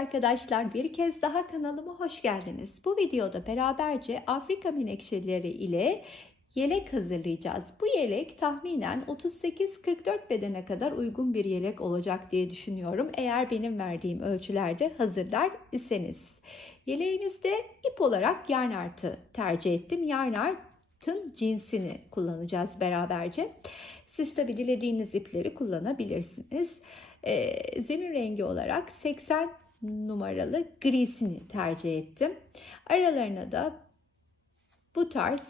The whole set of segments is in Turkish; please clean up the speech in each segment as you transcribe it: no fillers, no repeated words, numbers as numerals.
arkadaşlar, bir kez daha kanalıma hoş geldiniz. Bu videoda beraberce Afrika menekşeleri ile yelek hazırlayacağız. Bu yelek tahminen 38-44 bedene kadar uygun bir yelek olacak diye düşünüyorum. Eğer benim verdiğim ölçülerde hazırlar iseniz. Yeleğimizde ip olarak yarn artı tercih ettim. Yarn artın cinsini kullanacağız beraberce. Siz tabi dilediğiniz ipleri kullanabilirsiniz. Zemin rengi olarak 80 numaralı grisini tercih ettim. Aralarına da bu tarz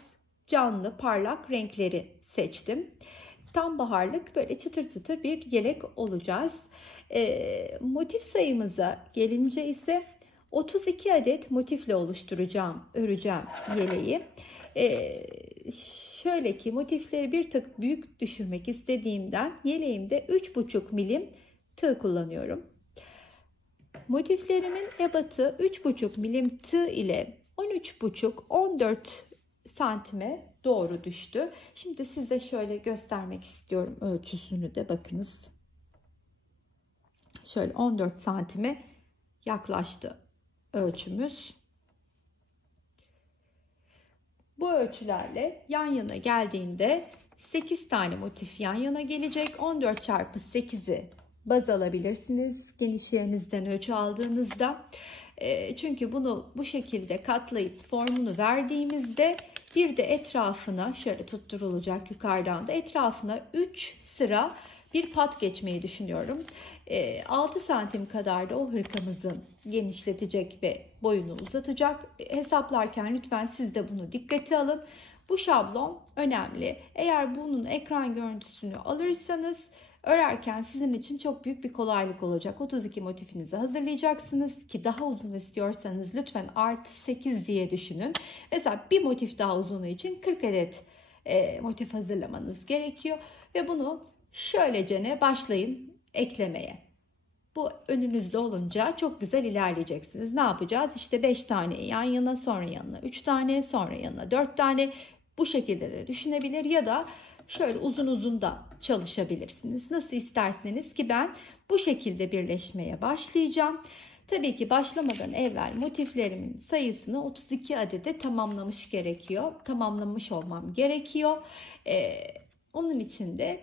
canlı parlak renkleri seçtim. Tam baharlık böyle çıtır çıtır bir yelek olacağız. Motif sayımıza gelince ise 32 adet motifle öreceğim yeleği. Şöyle ki motifleri bir tık büyük düşürmek istediğimden yeleğimde 3,5 milim tığ kullanıyorum. Motiflerimin ebatı 3,5 milim tığ ile 13,5-14 santime doğru düştü. Şimdi size şöyle göstermek istiyorum ölçüsünü de bakınız. Şöyle 14 santime yaklaştı ölçümüz. Bu ölçülerle yan yana geldiğinde 8 tane motif yan yana gelecek. 14 çarpı 8'i baz alabilirsiniz geniş yerinizden ölçü aldığınızda. Çünkü bunu bu şekilde katlayıp formunu verdiğimizde bir de etrafına şöyle tutturulacak, yukarıdan da etrafına 3 sıra bir pat geçmeyi düşünüyorum. 6 santim kadar da o hırkamızın genişletecek ve boyunu uzatacak. Hesaplarken lütfen siz de bunu dikkate alın. Bu şablon önemli. Eğer bunun ekran görüntüsünü alırsanız örerken sizin için çok büyük bir kolaylık olacak. 32 motifinizi hazırlayacaksınız ki daha uzun istiyorsanız lütfen artı 8 diye düşünün. Mesela bir motif daha uzunu için 40 adet motif hazırlamanız gerekiyor ve bunu şöylecene başlayın eklemeye. Bu önünüzde olunca çok güzel ilerleyeceksiniz. Ne yapacağız? İşte 5 tane yan yana, sonra yanına 3 tane, sonra yanına 4 tane. Bu şekilde de düşünebilir ya da şöyle uzun uzun da çalışabilirsiniz. Nasıl isterseniz ki ben bu şekilde birleşmeye başlayacağım. Tabii ki başlamadan evvel motiflerimin sayısını 32 adede tamamlamış olmam gerekiyor. Onun için de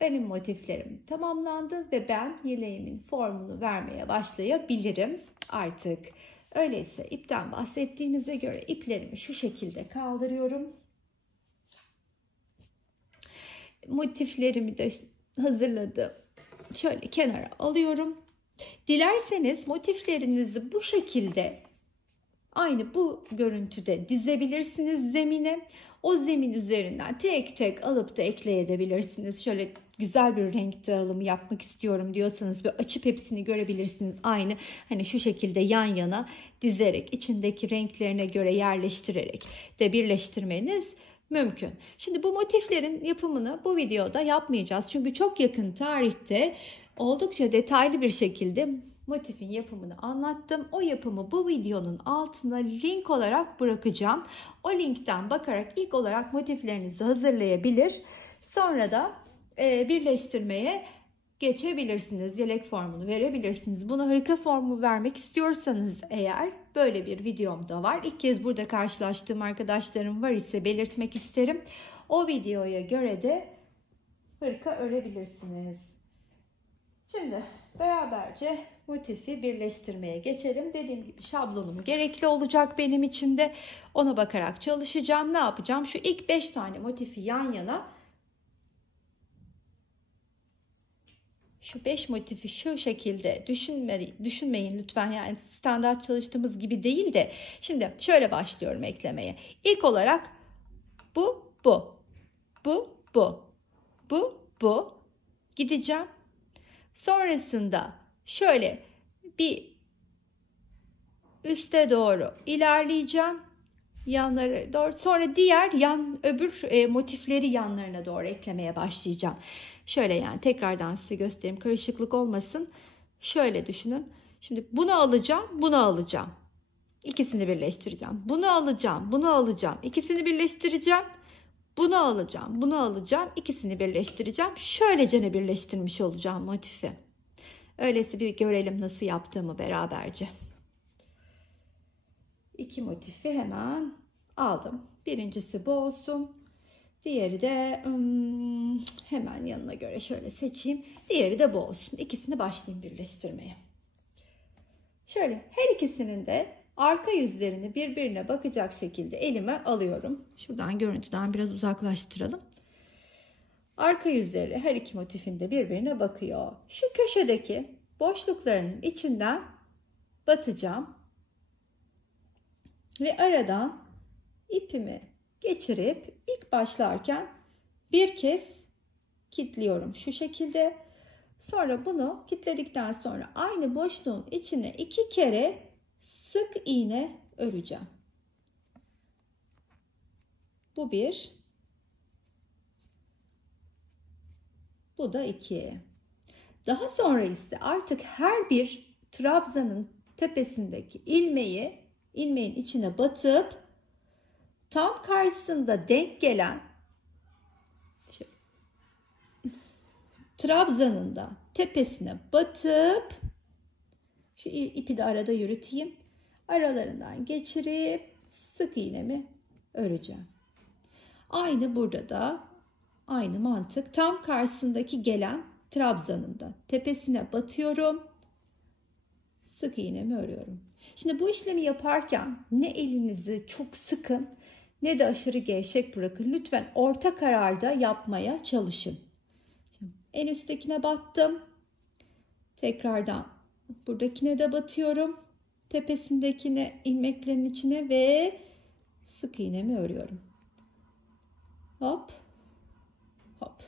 benim motiflerim tamamlandı ve ben yeleğimin formunu vermeye başlayabilirim artık. Öyleyse ipten bahsettiğimize göre iplerimi şu şekilde kaldırıyorum. Motiflerimi de hazırladım. Şöyle kenara alıyorum. Dilerseniz motiflerinizi bu şekilde aynı bu görüntüde dizebilirsiniz zemine. O zemin üzerinden tek tek alıp da ekleyebilirsiniz. Şöyle güzel bir renk dağılımı yapmak istiyorum diyorsanız bir açıp hepsini görebilirsiniz. Aynı hani şu şekilde yan yana dizerek içindeki renklerine göre yerleştirerek de birleştirmeniz mümkün. Şimdi bu motiflerin yapımını bu videoda yapmayacağız. Çünkü çok yakın tarihte oldukça detaylı bir şekilde motifin yapımını anlattım. O yapımı bu videonun altına link olarak bırakacağım. O linkten bakarak ilk olarak motiflerinizi hazırlayabilir. Sonra da birleştirmeye geçebilirsiniz. Yelek formunu verebilirsiniz. Buna hırka formu vermek istiyorsanız eğer böyle bir videom da var. İlk kez burada karşılaştığım arkadaşlarım var ise belirtmek isterim. O videoya göre de hırka örebilirsiniz. Şimdi beraberce motifi birleştirmeye geçelim. Dediğim gibi şablonum gerekli olacak benim için de. Ona bakarak çalışacağım. Ne yapacağım? Şu ilk 5 tane motifi yan yana, şu 5 motifi şu şekilde düşünmeyin lütfen, yani standart çalıştığımız gibi değil de. Şimdi şöyle başlıyorum eklemeye. İlk olarak bu gideceğim. Sonrasında şöyle bir üste doğru ilerleyeceğim. Yanlara doğru. Sonra diğer öbür motifleri yanlarına doğru eklemeye başlayacağım. Şöyle, yani tekrardan size göstereyim, karışıklık olmasın. Şöyle düşünün. Şimdi bunu alacağım, bunu alacağım. İkisini birleştireceğim. Bunu alacağım, bunu alacağım. İkisini birleştireceğim. Bunu alacağım, bunu alacağım. İkisini birleştireceğim. Şöylecene birleştirmiş olacağım motifi. Öyleyse bir görelim nasıl yaptığımı beraberce. 2 motifi hemen aldım. Birincisi bu olsun. Diğeri de hemen yanına göre şöyle seçeyim. Diğeri de bu olsun. İkisini başlayayım birleştirmeye. Şöyle her ikisinin de arka yüzlerini birbirine bakacak şekilde elime alıyorum. Şuradan görüntüden biraz uzaklaştıralım. Arka yüzleri her iki motifin de birbirine bakıyor. Şu köşedeki boşluklarının içinden batacağım. Ve aradan ipimi geçirip ilk başlarken bir kez kilitliyorum şu şekilde. Sonra bunu kilitledikten sonra aynı boşluğun içine 2 kere sık iğne öreceğim. Bu 1. Bu da 2. Daha sonra ise artık her bir trabzanın tepesindeki ilmeğin içine batıp tam karşısında denk gelen trabzanın da tepesine batıp şu ipi de arada yürüteyim. Aralarından geçirip sık iğnemi öreceğim. Aynı burada da aynı mantık. Tam karşısındaki gelen trabzanın da tepesine batıyorum. Sık iğnemi örüyorum. Şimdi bu işlemi yaparken ne elinizi çok sıkın ne de aşırı gevşek bırakın. Lütfen orta kararda yapmaya çalışın. Şimdi en üsttekine battım. Tekrardan buradakine de batıyorum. Tepesindekine ilmeklerin içine ve sık iğnemi örüyorum. Hop. Hop.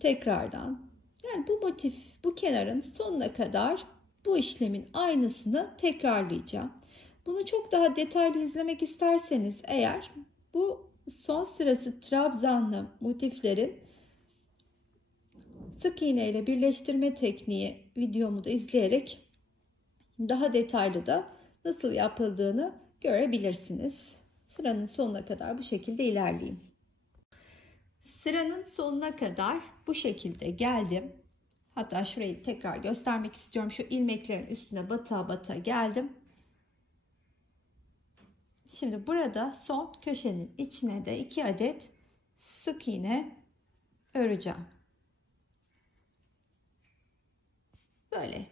Tekrardan. Yani bu motif, bu kenarın sonuna kadar bu işlemin aynısını tekrarlayacağım. Bunu çok daha detaylı izlemek isterseniz eğer bu son sırası trabzanlı motiflerin sık iğne ile birleştirme tekniği videomu da izleyerek daha detaylı da nasıl yapıldığını görebilirsiniz. Sıranın sonuna kadar bu şekilde ilerleyeyim. Sıranın sonuna kadar bu şekilde geldim. Hatta şurayı tekrar göstermek istiyorum. Şu ilmeklerin üstüne bata bata geldim. Şimdi burada son köşenin içine de 2 adet sık iğne öreceğim. Böyle.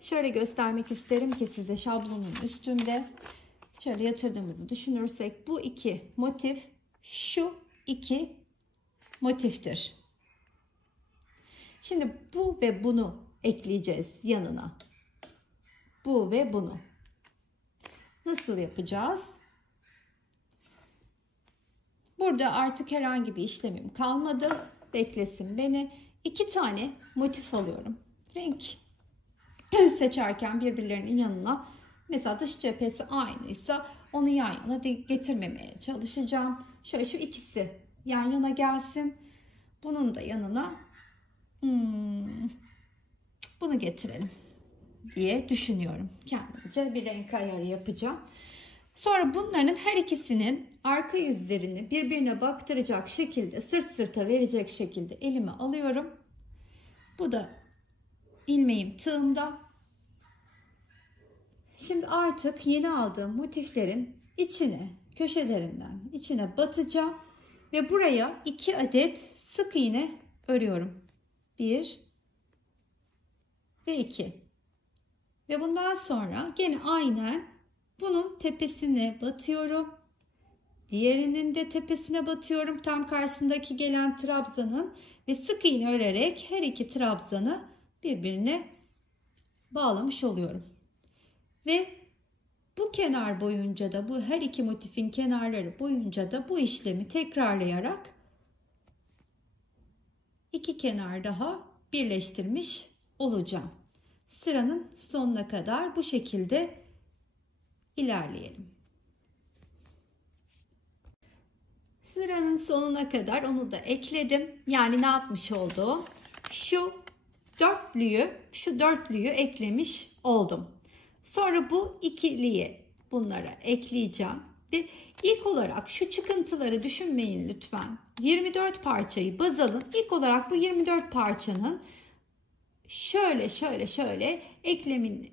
Şöyle göstermek isterim ki size şablonun üstünde. Şöyle yatırdığımızı düşünürsek bu 2 motif şu 2 motiftir. Şimdi bu ve bunu ekleyeceğiz yanına. Bu ve bunu. Nasıl yapacağız? Burada artık herhangi bir işlemim kalmadı. Beklesin beni. 2 tane motif alıyorum. Renk seçerken birbirlerinin yanına, mesela dış cephesi aynıysa onu yan yana getirmemeye çalışacağım. Şöyle şu ikisi yan yana gelsin. Bunun da yanına bunu getirelim diye düşünüyorum. Kendimce bir renk ayarı yapacağım. Sonra bunların her ikisinin arka yüzlerini birbirine baktıracak şekilde, sırt sırta verecek şekilde elime alıyorum. Bu da ilmeğim tığımda. Şimdi artık yeni aldığım motiflerin içine, köşelerinden içine batacağım ve buraya 2 adet sık iğne örüyorum. 1 ve 2. Ve bundan sonra gene aynen bunun tepesine batıyorum. Diğerinin de tepesine batıyorum. Tam karşısındaki gelen trabzanın ve sık iğne örerek her iki trabzanı birbirine bağlamış oluyorum. Ve bu kenar boyunca da, bu her iki motifin kenarları boyunca da bu işlemi tekrarlayarak 2 kenar daha birleştirmiş olacağım. Sıranın sonuna kadar bu şekilde ilerleyelim. Sıranın sonuna kadar onu da ekledim. Yani ne yapmış oldum? Şu dörtlüyü eklemiş oldum. Sonra bu ikiliyi bunlara ekleyeceğim. Ve ilk olarak şu çıkıntıları düşünmeyin lütfen. 24 parçayı baz alın. İlk olarak bu 24 parçanın şöyle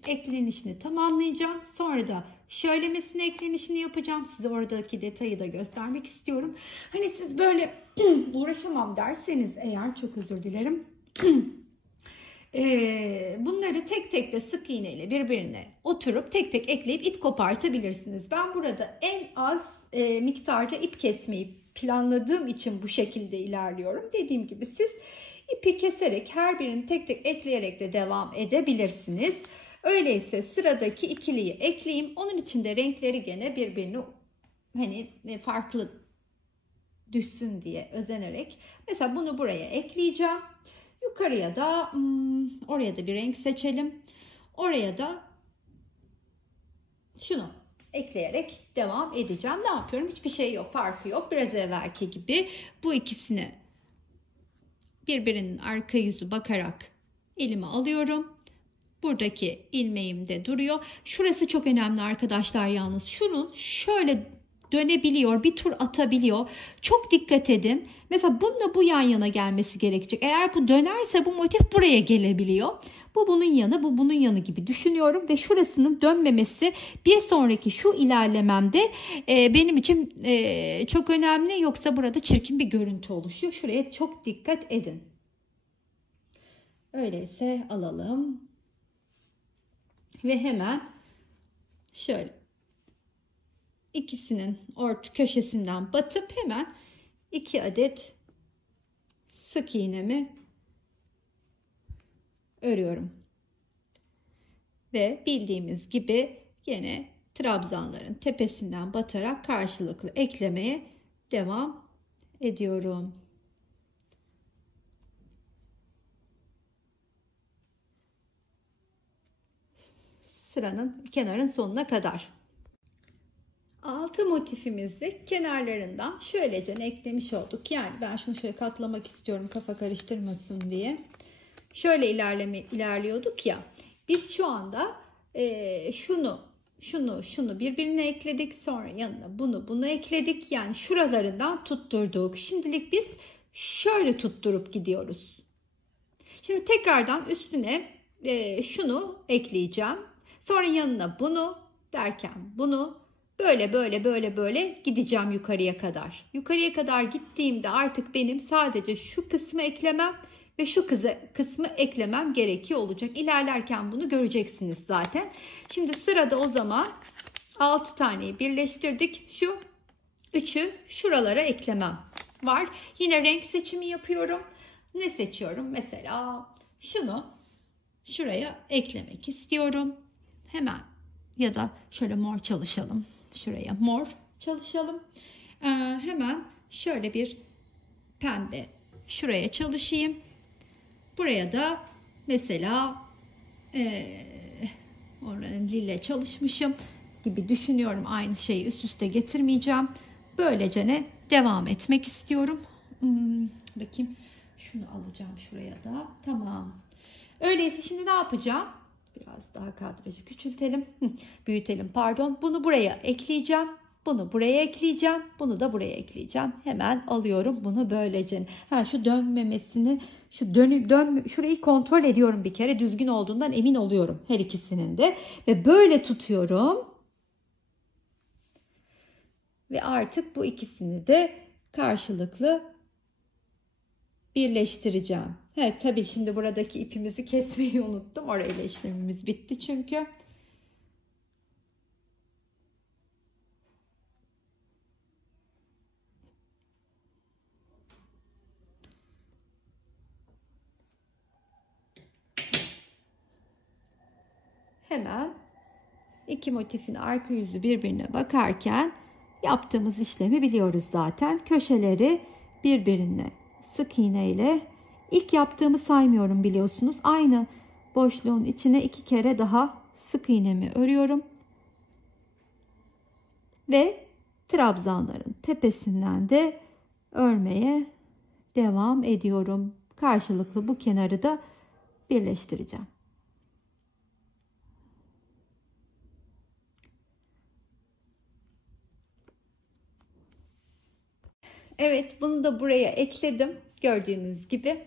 eklenişini tamamlayacağım. Sonra da şöylemesine eklenişini yapacağım. Size oradaki detayı da göstermek istiyorum. Hani siz böyle uğraşamam derseniz eğer, çok özür dilerim. Bunları tek tek de sık iğneyle birbirine oturup tek tek ekleyip ip kopartabilirsiniz. Ben burada en az miktarda ip kesmeyi planladığım için bu şekilde ilerliyorum. Dediğim gibi siz ipi keserek her birini tek tek ekleyerek de devam edebilirsiniz. Öyleyse sıradaki ikiliyi ekleyeyim. Onun için de renkleri gene birbirine hani farklı düşsün diye özenerek. Mesela bunu buraya ekleyeceğim. Yukarıya da oraya da bir renk seçelim. Oraya da şunu ekleyerek devam edeceğim. Ne yapıyorum? Hiçbir şey yok, farkı yok. Biraz evvelki gibi bu ikisini birbirinin arka yüzü bakarak elime alıyorum. Buradaki ilmeğim de duruyor. Şurası çok önemli arkadaşlar yalnız. Şunun şöyle dönebiliyor, bir tur atabiliyor. Çok dikkat edin. Mesela bununla bu yan yana gelmesi gerekecek. Eğer bu dönerse bu motif buraya gelebiliyor. Bu bunun yanı, bu bunun yanı gibi düşünüyorum ve şurasının dönmemesi bir sonraki şu ilerlememde benim için çok önemli. Yoksa burada çirkin bir görüntü oluşuyor. Şuraya çok dikkat edin. Öyleyse alalım ve hemen şöyle ikisinin köşesinden batıp hemen 2 adet sık iğnemi örüyorum. Ve bildiğimiz gibi yine trabzanların tepesinden batarak karşılıklı eklemeye devam ediyorum. Sıranın kenarın sonuna kadar. Altı motifimizi kenarlarından şöylece eklemiş olduk. Yani ben şunu şöyle katlamak istiyorum kafa karıştırmasın diye. Şöyle ilerliyorduk ya. Biz şu anda şunu birbirine ekledik. Sonra yanına bunu ekledik. Yani şuralarından tutturduk. Şimdilik biz şöyle tutturup gidiyoruz. Şimdi tekrardan üstüne şunu ekleyeceğim. Sonra yanına bunu derken bunu böyle gideceğim yukarıya kadar. Yukarıya kadar gittiğimde artık benim sadece şu kısmı eklemem ve şu kısmı eklemem gerekiyor olacak. İlerlerken bunu göreceksiniz zaten. Şimdi sırada o zaman 6 taneyi birleştirdik. Şu 3'ü şuralara eklemem var. Yine renk seçimi yapıyorum. Ne seçiyorum? Mesela şunu şuraya eklemek istiyorum. Hemen ya da şöyle mor çalışalım. Şuraya mor çalışalım. Hemen şöyle bir pembe şuraya çalışayım. Buraya da mesela oranın lila çalışmışım gibi düşünüyorum. Aynı şeyi üst üste getirmeyeceğim. Böylece ne devam etmek istiyorum. Bakayım şunu alacağım şuraya da. Tamam. Öyleyse şimdi ne yapacağım? Biraz daha kadrajı küçültelim. Büyütelim pardon. Bunu buraya ekleyeceğim. Bunu buraya ekleyeceğim. Bunu da buraya ekleyeceğim. Hemen alıyorum bunu böylece. Şu dönmemesini, şurayı kontrol ediyorum bir kere. Düzgün olduğundan emin oluyorum her ikisinin de. Ve böyle tutuyorum. Ve artık bu ikisini de karşılıklı birleştireceğim. Evet tabii şimdi buradaki ipimizi kesmeyi unuttum. Orayla işlemimiz bitti çünkü. Hemen iki motifin arka yüzü birbirine bakarken yaptığımız işlemi biliyoruz zaten. Köşeleri birbirine sık iğne ile ilk yaptığımı saymıyorum biliyorsunuz. Aynı boşluğun içine 2 kere daha sık iğnemi örüyorum. Ve trabzanların tepesinden de örmeye devam ediyorum. Karşılıklı bu kenarı da birleştireceğim. Evet, bunu da buraya ekledim. Gördüğünüz gibi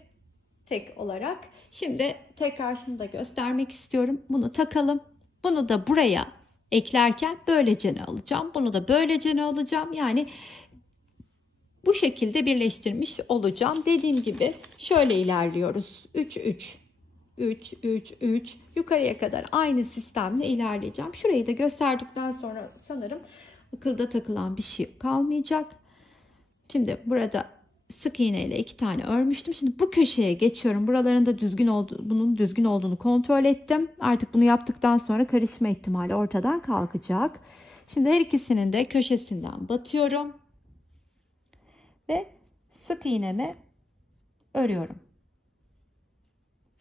tek olarak. Şimdi tekrar şunu da göstermek istiyorum. Bunu takalım. Bunu da buraya eklerken böylecene alacağım. Bunu da böylecene alacağım. Yani bu şekilde birleştirmiş olacağım. Dediğim gibi şöyle ilerliyoruz. 3 3 3 3 3 yukarıya kadar aynı sistemle ilerleyeceğim. Şurayı da gösterdikten sonra sanırım akılda takılan bir şey kalmayacak. Şimdi burada sık iğne ile 2 tane örmüştüm. Şimdi bu köşeye geçiyorum. Buralarında bunun düzgün olduğunu kontrol ettim. Artık bunu yaptıktan sonra karışma ihtimali ortadan kalkacak. Şimdi her ikisinin de köşesinden batıyorum. Ve sık iğnemi örüyorum.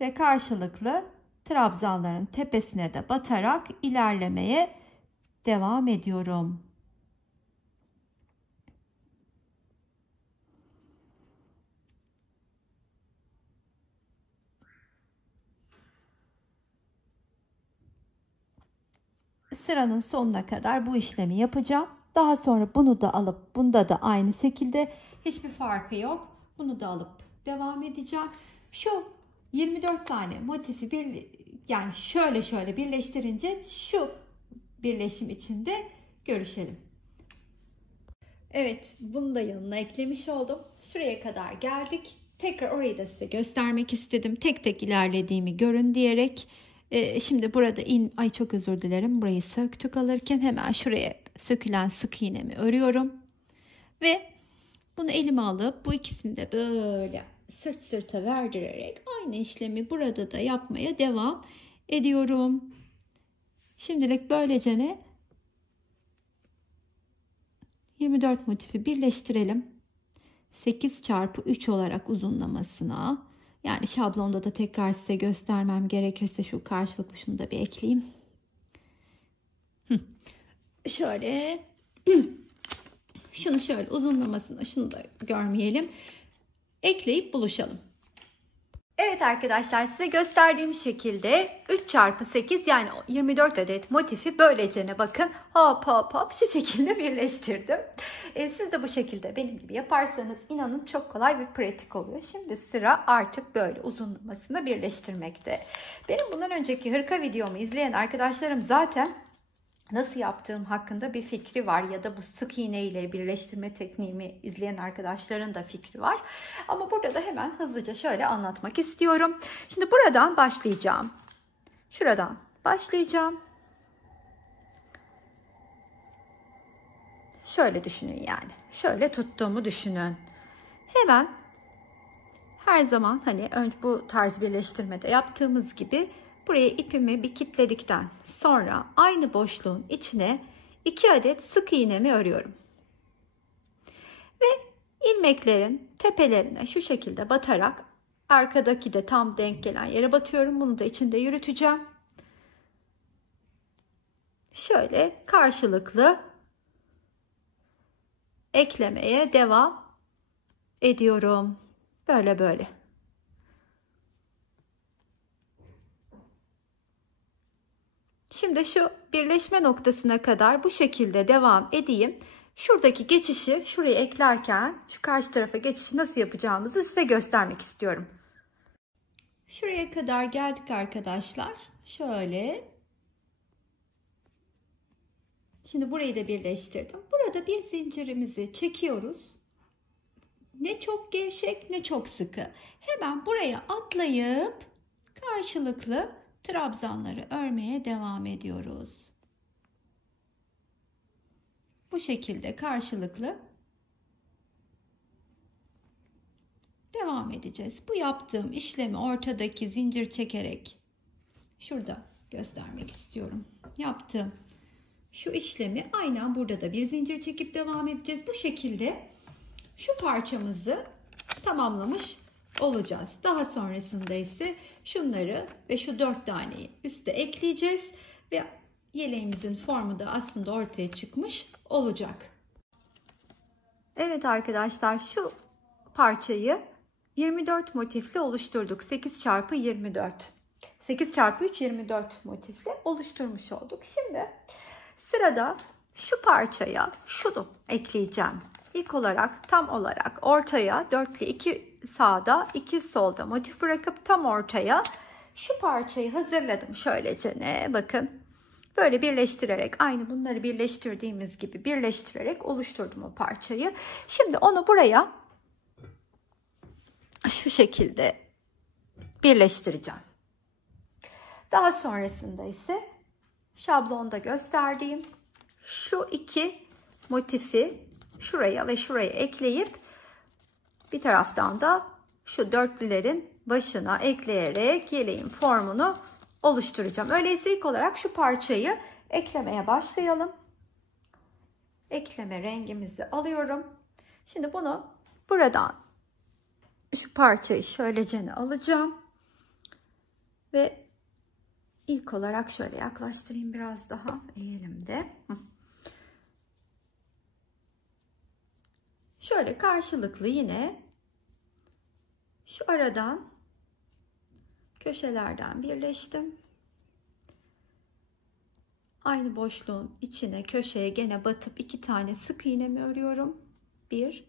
Ve karşılıklı trabzanların tepesine de batarak ilerlemeye devam ediyorum. Sıranın sonuna kadar bu işlemi yapacağım. Daha sonra bunu da alıp bunda da aynı şekilde, hiçbir farkı yok. Bunu da alıp devam edeceğim. Şu 24 tane motifi yani şöyle birleştirince şu birleşim içinde görüşelim. Evet, bunu da yanına eklemiş oldum. Şuraya kadar geldik. Tekrar orayı da size göstermek istedim. Tek tek ilerlediğimi görün diyerek. Şimdi burada çok özür dilerim. Burayı söktük alırken hemen şuraya sökülen sık iğnemi örüyorum. Ve bunu elime alıp bu ikisini de böyle sırt sırta verdirerek aynı işlemi burada da yapmaya devam ediyorum. Şimdilik böylece 24 motifi birleştirelim. 8 çarpı 3 olarak uzunlamasına, yani şablonda da tekrar size göstermem gerekirse şu karşılıklı şunu da bir ekleyeyim. Şöyle şunu şöyle uzunlamasına, şunu da görmeyelim. Ekleyip buluşalım. Evet arkadaşlar, size gösterdiğim şekilde 3 çarpı 8 yani 24 adet motifi böylece bakın hop hop hop şu şekilde birleştirdim. Siz de bu şekilde benim gibi yaparsanız inanın çok kolay bir pratik oluyor. Şimdi sıra artık böyle uzunlamasını birleştirmekte. Benim bundan önceki hırka videomu izleyen arkadaşlarım zaten nasıl yaptığım hakkında bir fikri var, ya da bu sık iğne ile birleştirme tekniğimi izleyen arkadaşların da fikri var. Ama burada da hemen hızlıca şöyle anlatmak istiyorum. Şimdi buradan başlayacağım. Şuradan başlayacağım. Şöyle düşünün yani. Şöyle tuttuğumu düşünün. Hemen her zaman hani önce bu tarz birleştirmede yaptığımız gibi buraya ipimi bir kilitledikten sonra aynı boşluğun içine 2 adet sık iğnemi örüyorum. Ve ilmeklerin tepelerine şu şekilde batarak arkadaki de tam denk gelen yere batıyorum. Bunu da içinde yürüteceğim. Şöyle karşılıklı eklemeye devam ediyorum. Böyle. Şimdi şu birleşme noktasına kadar bu şekilde devam edeyim. Şuradaki geçişi şuraya eklerken şu karşı tarafa geçişi nasıl yapacağımızı size göstermek istiyorum. Şuraya kadar geldik arkadaşlar. Şöyle. Şimdi burayı da birleştirdim. Burada bir zincirimizi çekiyoruz. Ne çok gevşek ne çok sıkı. Hemen buraya atlayıp karşılıklı trabzanları örmeye devam ediyoruz. Bu şekilde karşılıklı devam edeceğiz. Bu yaptığım işlemi ortadaki zincir çekerek şurada göstermek istiyorum. Yaptığım şu işlemi aynen burada da bir zincir çekip devam edeceğiz. Bu şekilde şu parçamızı tamamlamış olacağız. Daha sonrasında ise şunları ve şu 4 taneyi üste ekleyeceğiz ve yeleğimizin formu da aslında ortaya çıkmış olacak. Evet arkadaşlar, şu parçayı 24 motifle oluşturduk. 8 çarpı 24. 8 çarpı 3 24 motifle oluşturmuş olduk. Şimdi sırada şu parçaya şunu ekleyeceğim. ilk olarak tam olarak ortaya dörtlü 2 sağda 2 solda motif bırakıp tam ortaya şu parçayı hazırladım şöylece ne bakın. Böyle birleştirerek aynı bunları birleştirdiğimiz gibi birleştirerek oluşturdum o parçayı. Şimdi onu buraya şu şekilde birleştireceğim. Daha sonrasında ise şablonda gösterdiğim şu iki motifi şuraya ve şuraya ekleyip bir taraftan da şu dörtlülerin başına ekleyerek yeleğin formunu oluşturacağım. Öyleyse ilk olarak şu parçayı eklemeye başlayalım. Ekleme rengimizi alıyorum. Şimdi bunu buradan şu parçayı şöylece alacağım. Ve ilk olarak şöyle yaklaştırayım biraz daha eğelimde. Şöyle karşılıklı yine şu aradan köşelerden birleştim. Aynı boşluğun içine köşeye gene batıp 2 tane sık iğnemi örüyorum. 1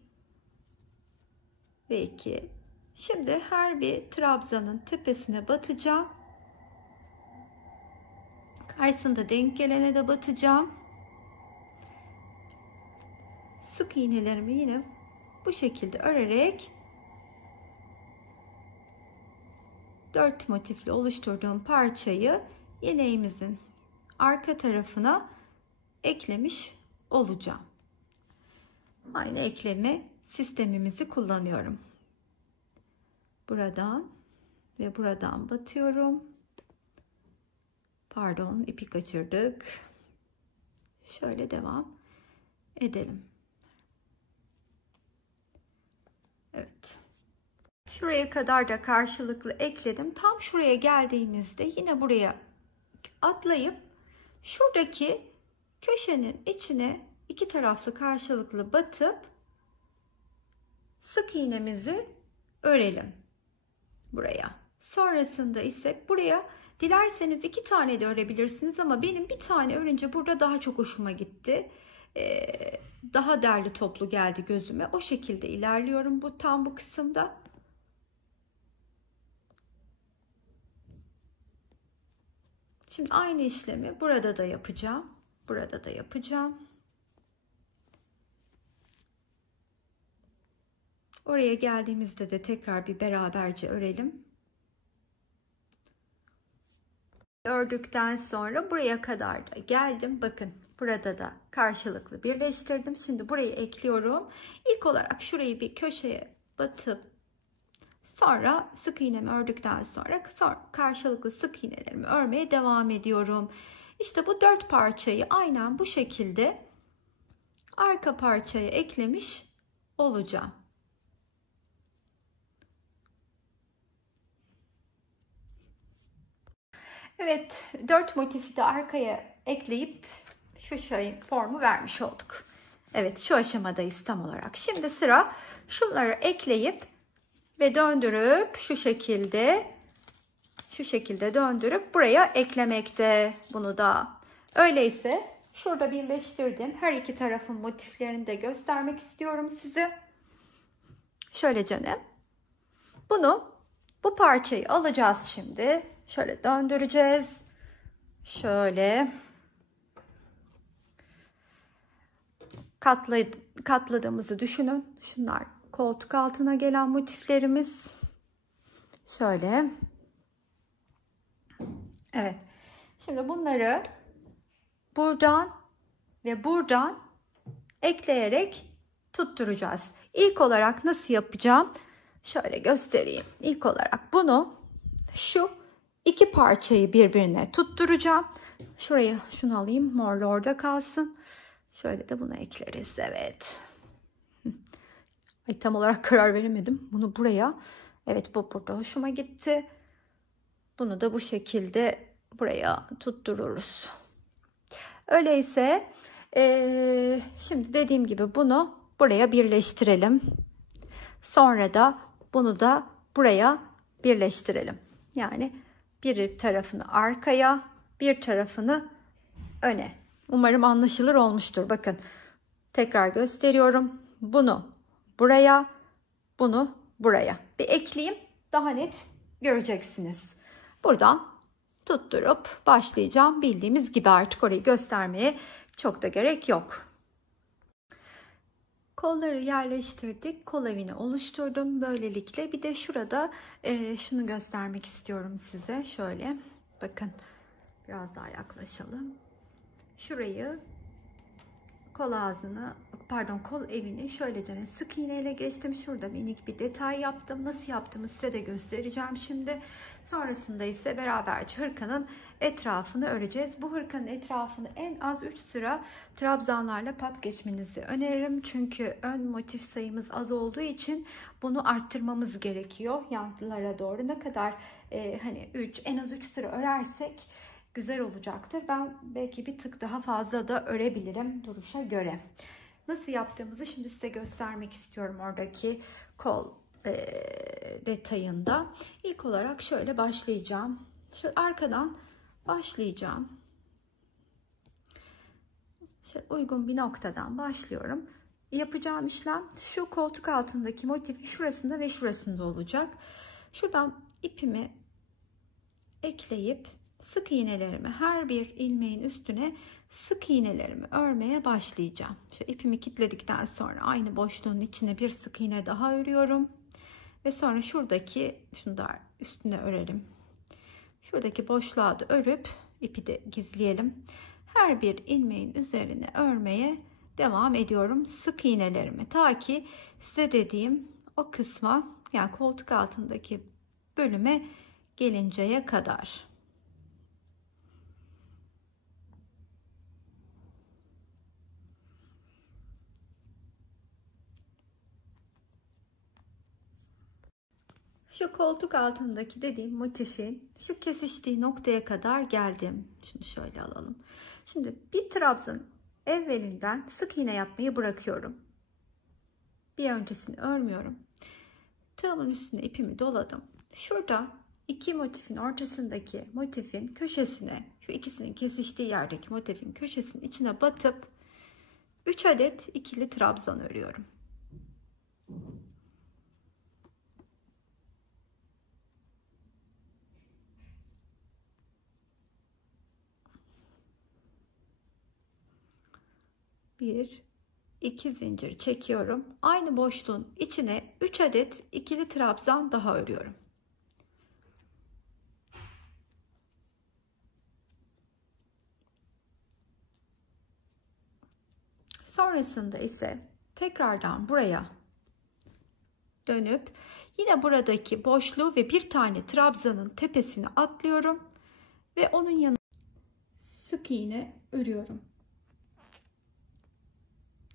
ve 2. Şimdi her bir trabzanın tepesine batacağım. Karşısında denk gelene de batacağım. Sık iğnelerimi yine bu şekilde örerek 4 motifli oluşturduğum parçayı yeleğimizin arka tarafına eklemiş olacağım. Aynı ekleme sistemimizi kullanıyorum. Buradan ve buradan batıyorum. Pardon, ipi kaçırdık. Şöyle devam edelim. Evet. Şuraya kadar da karşılıklı ekledim. Tam şuraya geldiğimizde yine buraya atlayıp şuradaki köşenin içine 2 taraflı karşılıklı batıp sık iğnemizi örelim buraya. Sonrasında ise buraya dilerseniz 2 tane de örebilirsiniz ama benim bir tane örünce burada daha çok hoşuma gitti. Daha derli toplu geldi gözüme. O şekilde ilerliyorum tam bu kısımda. Şimdi aynı işlemi burada da yapacağım. Burada da yapacağım. Oraya geldiğimizde de tekrar bir beraberce örelim. Ördükten sonra buraya kadar da geldim. Bakın burada da karşılıklı birleştirdim. Şimdi burayı ekliyorum. İlk olarak şurayı bir köşeye batıp sonra sık iğnemi ördükten sonra karşılıklı sık iğnelerimi örmeye devam ediyorum. İşte bu 4 parçayı aynen bu şekilde arka parçaya eklemiş olacağım. Evet, 4 motifi de arkaya ekleyip şu formu vermiş olduk. Evet, şu aşamadayız tam olarak. Şimdi sıra şunları ekleyip ve döndürüp şu şekilde döndürüp buraya eklemekte bunu da. Öyleyse şurada birleştirdim. Her iki tarafın motiflerini de göstermek istiyorum size. Şöyle canım. Bu parçayı alacağız şimdi. Şöyle döndüreceğiz. Şöyle katladığımızı düşünün. Şunlar koltuk altına gelen motiflerimiz. Şöyle. Evet. Şimdi bunları buradan ve buradan ekleyerek tutturacağız. İlk olarak nasıl yapacağım? Şöyle göstereyim. İlk olarak şu iki parçayı birbirine tutturacağım. Şunu alayım. Morlu orada kalsın. Şöyle de bunu ekleriz. Evet. Tam olarak karar veremedim. Bunu buraya. Evet, bu burada hoşuma gitti. Bunu da bu şekilde buraya tuttururuz. Öyleyse şimdi dediğim gibi bunu buraya birleştirelim. Sonra da bunu da buraya birleştirelim. Yani bir tarafını arkaya, bir tarafını öne. Umarım anlaşılır olmuştur. Bakın tekrar gösteriyorum. bunu buraya, bunu buraya bir ekleyeyim. Daha net göreceksiniz. Buradan tutturup başlayacağım. Bildiğimiz gibi artık orayı göstermeye çok da gerek yok. Kolları yerleştirdik. Kol evini oluşturdum. Böylelikle bir de şurada şunu göstermek istiyorum size. Şöyle bakın, biraz daha yaklaşalım. Şurayı, kol ağzını, pardon, kol evini şöylece sık iğneyle geçtim. Şurada minik bir detay yaptım. Nasıl yaptığımı size de göstereceğim şimdi. Sonrasında ise beraberce hırkanın etrafını öreceğiz. Bu hırkanın etrafını en az 3 sıra trabzanlarla pat geçmenizi öneririm. Çünkü ön motif sayımız az olduğu için bunu arttırmamız gerekiyor yanlara doğru. Ne kadar hani en az 3 sıra örersek güzel olacaktır. Ben belki bir tık daha fazla da örebilirim duruşa göre. Nasıl yaptığımızı şimdi size göstermek istiyorum oradaki kol detayında. İlk olarak şöyle başlayacağım. Şöyle arkadan başlayacağım. Şöyle uygun bir noktadan başlıyorum. Yapacağım işlem şu koltuk altındaki motifin şurasında ve şurasında olacak. Şuradan ipimi ekleyip sık iğnelerimi, her bir ilmeğin üstüne sık iğnelerimi örmeye başlayacağım. Şu ipimi kilitledikten sonra aynı boşluğun içine bir sık iğne daha örüyorum. Ve sonra şuradaki, şunu da üstüne örelim. Şuradaki boşluğa da örüp ipi de gizleyelim. Her bir ilmeğin üzerine örmeye devam ediyorum sık iğnelerimi. Ta ki size dediğim o kısma, yani koltuk altındaki bölüme gelinceye kadar. Şu koltuk altındaki dediğim motifin şu kesiştiği noktaya kadar geldim. Şunu şöyle alalım. Şimdi bir trabzanın evvelinden sık iğne yapmayı bırakıyorum. Bir öncesini örmüyorum. Tığımın üstüne ipimi doladım. Şurada iki motifin ortasındaki motifin köşesine, şu ikisinin kesiştiği yerdeki motifin köşesinin içine batıp 3 adet ikili trabzan örüyorum. Bir, iki zincir çekiyorum. Aynı boşluğun içine 3 adet ikili trabzan daha örüyorum. Sonrasında ise tekrardan buraya dönüp yine buradaki boşluğu ve bir tane trabzanın tepesine atlıyorum ve onun yanına sık iğne örüyorum.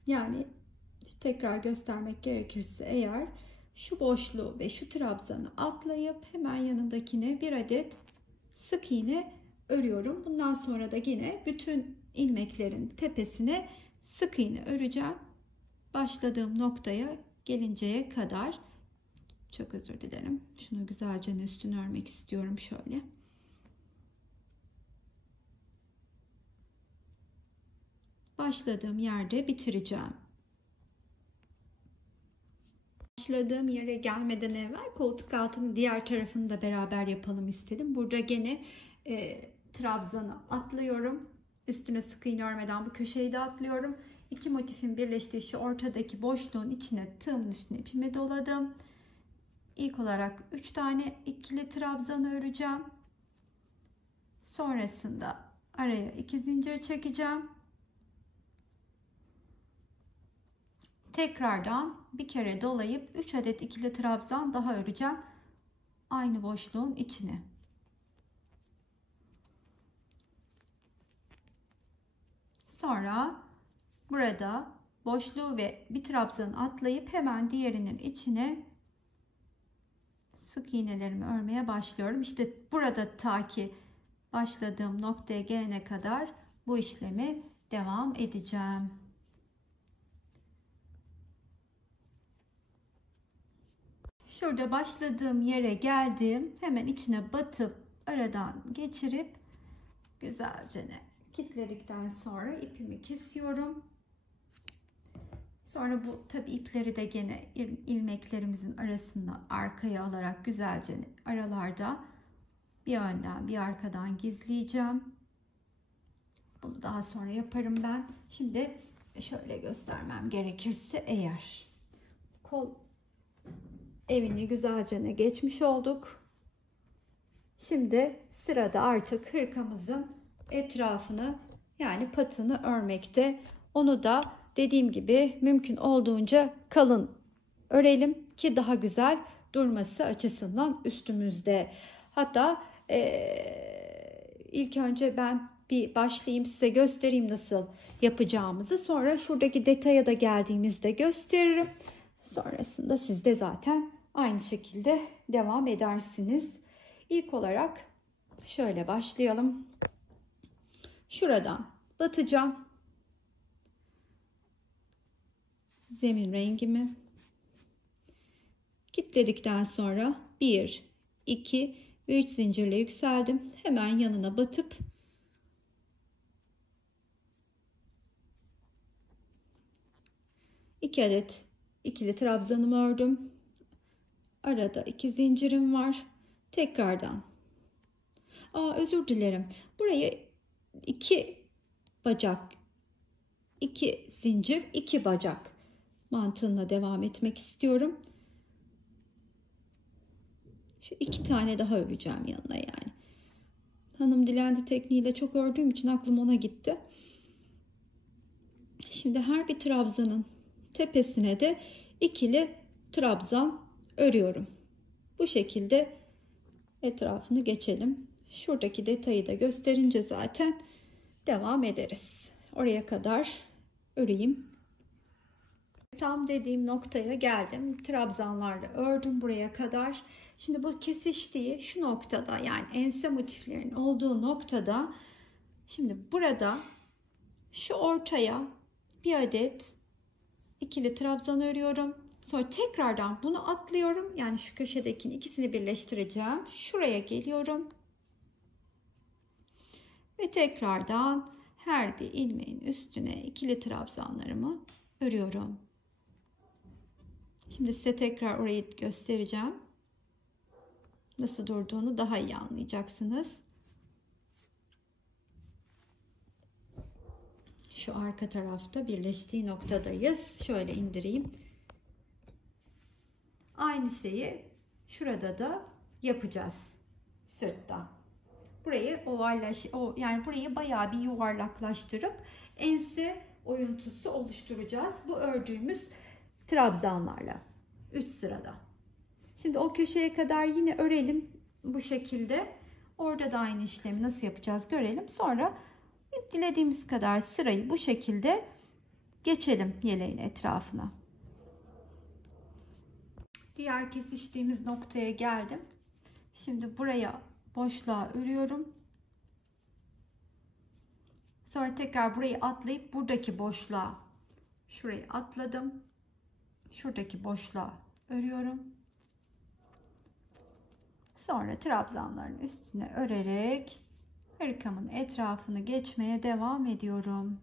Yani tekrar göstermek gerekirse eğer, şu boşluğu ve şu trabzanı atlayıp hemen yanındakine bir adet sık iğne örüyorum. Bundan sonra da yine bütün ilmeklerin tepesine sık iğne öreceğim. Başladığım noktaya gelinceye kadar. Çok özür dilerim. Şunu güzelce üstünü örmek istiyorum şöyle. Başladığım yerde bitireceğim. Başladığım yere gelmeden evvel koltuk altının diğer tarafını da beraber yapalım istedim. Burada gene trabzanı atlıyorum. Üstüne sık iğne örmeden bu köşeyi de atlıyorum. İki motifin birleştiği şu ortadaki boşluğun içine tığımın üstüne ipimi doladım. İlk olarak 3 tane ikili trabzan öreceğim. Sonrasında araya 2 zincir çekeceğim. Tekrardan bir kere dolayıp 3 adet ikili trabzan daha öreceğim aynı boşluğun içine. Sonra burada boşluğu ve bir trabzanı atlayıp hemen diğerinin içine sık iğnelerimi örmeye başlıyorum. İşte burada ta ki başladığım noktaya gelene kadar bu işlemi devam edeceğim. Şurada başladığım yere geldim. Hemen içine batıp aradan geçirip güzelce kilitledikten sonra ipimi kesiyorum. Sonra bu tabi ipleri de gene ilmeklerimizin arasından arkaya alarak güzelce aralarda bir önden bir arkadan gizleyeceğim. Bunu daha sonra yaparım ben. Şimdi şöyle göstermem gerekirse eğer kol evini güzelce geçmiş olduk. Şimdi sırada artık hırkamızın etrafını yani patını örmekte. Onu da dediğim gibi mümkün olduğunca kalın örelim ki daha güzel durması açısından üstümüzde. Hatta ilk önce ben bir başlayayım, size göstereyim nasıl yapacağımızı. Sonra şuradaki detaya da geldiğimizde gösteririm. Sonrasında siz de zaten aynı şekilde devam edersiniz. İlk olarak şöyle başlayalım. Şuradan batacağım. Zemin rengimi kilitledikten sonra 1, 2 ve 3 zincirle yükseldim. Hemen yanına batıp iki adet ikili trabzanımı ördüm. Arada 2 zincirim var. Tekrardan. Özür dilerim. Burayı 2 bacak, 2 zincir, 2 bacak mantığına devam etmek istiyorum. Şu 2 tane daha öreceğim yanına yani. Hanım dilendi tekniğiyle çok ördüğüm için aklım ona gitti. Şimdi her bir trabzanın tepesine de ikili trabzan örüyorum. Bu şekilde etrafını geçelim. Şuradaki detayı da gösterince zaten devam ederiz. Oraya kadar öreyim. Tam dediğim noktaya geldim. Trabzanlarla ördüm buraya kadar. Şimdi bu kesiştiği şu noktada yani ense motiflerinin olduğu noktada şimdi burada şu ortaya bir adet ikili trabzan örüyorum. Sonra tekrardan bunu atlıyorum. Yani şu köşedekinin ikisini birleştireceğim. Şuraya geliyorum. Ve tekrardan her bir ilmeğin üstüne ikili trabzanlarımı örüyorum. Şimdi size tekrar orayı göstereceğim. Nasıl durduğunu daha iyi anlayacaksınız. Şu arka tarafta birleştiği noktadayız. Şöyle indireyim. Aynı şeyi şurada da yapacağız. Sırtta. Burayı yani burayı bayağı bir yuvarlaklaştırıp ense oyuntusu oluşturacağız. Bu ördüğümüz trabzanlarla 3 sırada. Şimdi o köşeye kadar yine örelim bu şekilde. Orada da aynı işlemi nasıl yapacağız görelim. Sonra dilediğimiz kadar sırayı bu şekilde geçelim yeleğin etrafına. Diğer kesiştiğimiz noktaya geldim. Şimdi buraya boşluğa örüyorum. Sonra tekrar burayı atlayıp buradaki boşluğa şurayı atladım. Şuradaki boşluğa örüyorum. Sonra trabzanların üstüne örerek hırkamın etrafını geçmeye devam ediyorum.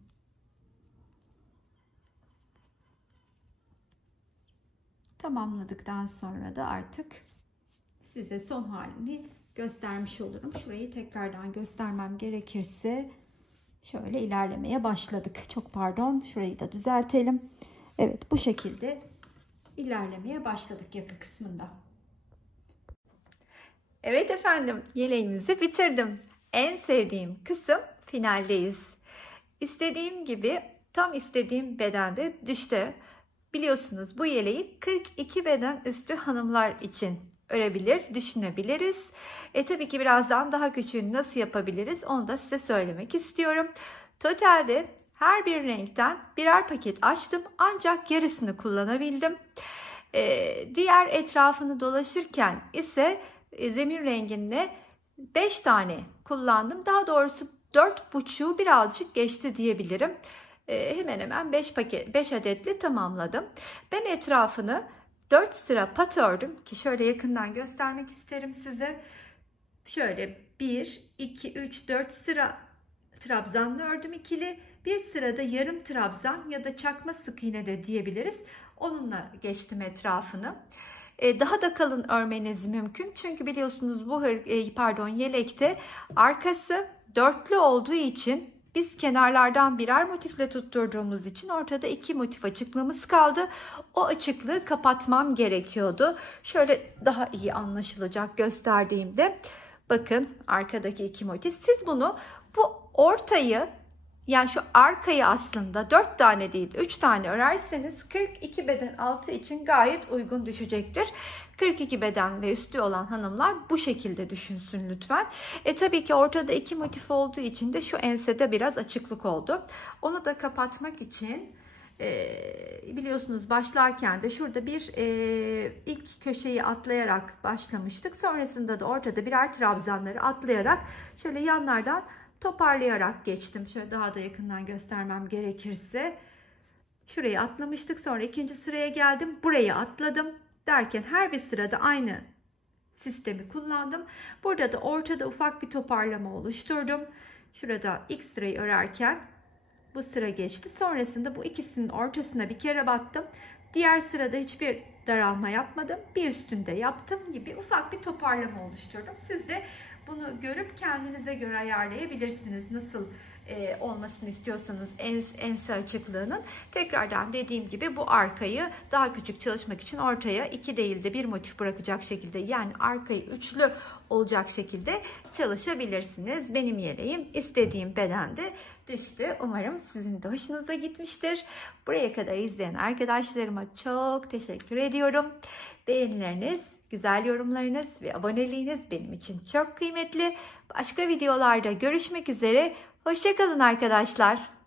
Tamamladıktan sonra da artık size son halini göstermiş olurum. Şurayı tekrardan göstermem gerekirse şöyle ilerlemeye başladık. Çok pardon, şurayı da düzeltelim. Evet, bu şekilde ilerlemeye başladık yaka kısmında. Evet efendim, yeleğimizi bitirdim. En sevdiğim kısım finaldeyiz. İstediğim gibi tam istediğim bedende düştü. Biliyorsunuz bu yeleği 42 beden üstü hanımlar için örebilir, düşünebiliriz. Tabii ki birazdan daha küçüğünü nasıl yapabiliriz onu da size söylemek istiyorum. Totalde her bir renkten birer paket açtım ancak yarısını kullanabildim. Diğer etrafını dolaşırken ise zemin renginde 5 tane kullandım. Daha doğrusu 4,5'u birazcık geçti diyebilirim. Hemen hemen 5 adetle tamamladım. Ben etrafını 4 sıra pat ördüm ki şöyle yakından göstermek isterim size. Şöyle 1, 2, 3, 4 sıra trabzanlı ördüm ikili Bir sırada yarım trabzan ya da çakma sık iğne de diyebiliriz. Onunla geçtim etrafını. Daha da kalın örmeniz mümkün. Çünkü biliyorsunuz bu yelekte arkası dörtlü olduğu için biz kenarlardan birer motifle tutturduğumuz için ortada 2 motif açıklığımız kaldı. O açıklığı kapatmam gerekiyordu. Şöyle daha iyi anlaşılacak gösterdiğimde bakın arkadaki 2 motif. Siz bunu bu ortayı, yani şu arkayı aslında 4 tane değil 3 tane örerseniz 42 beden altı için gayet uygun düşecektir. 42 beden ve üstü olan hanımlar bu şekilde düşünsün lütfen. Tabii ki ortada 2 motif olduğu için de şu ensede biraz açıklık oldu. Onu da kapatmak için biliyorsunuz başlarken de şurada bir ilk köşeyi atlayarak başlamıştık. Sonrasında da ortada birer trabzanları atlayarak şöyle yanlardan toparlayarak geçtim. Şöyle daha da yakından göstermem gerekirse. Şurayı atlamıştık. Sonra ikinci sıraya geldim. Burayı atladım. Derken her bir sırada aynı sistemi kullandım. Burada da ortada ufak bir toparlama oluşturdum. Şurada ilk sırayı örerken bu sıra geçti. Sonrasında bu ikisinin ortasına bir kere battım. Diğer sırada hiçbir daralma yapmadım. Bir üstünde yaptım gibi ufak bir toparlama oluşturdum. Siz de bunu görüp kendinize göre ayarlayabilirsiniz. Nasıl olmasını istiyorsanız ense açıklığının. Tekrardan dediğim gibi bu arkayı daha küçük çalışmak için ortaya 2 değil de 1 motif bırakacak şekilde, yani arkayı üçlü olacak şekilde çalışabilirsiniz. Benim yeleğim istediğim bedende düştü. Umarım sizin de hoşunuza gitmiştir. Buraya kadar izleyen arkadaşlarıma çok teşekkür ediyorum. Beğenileriniz, güzel yorumlarınız ve aboneliğiniz benim için çok kıymetli. Başka videolarda görüşmek üzere. Hoşça kalın arkadaşlar.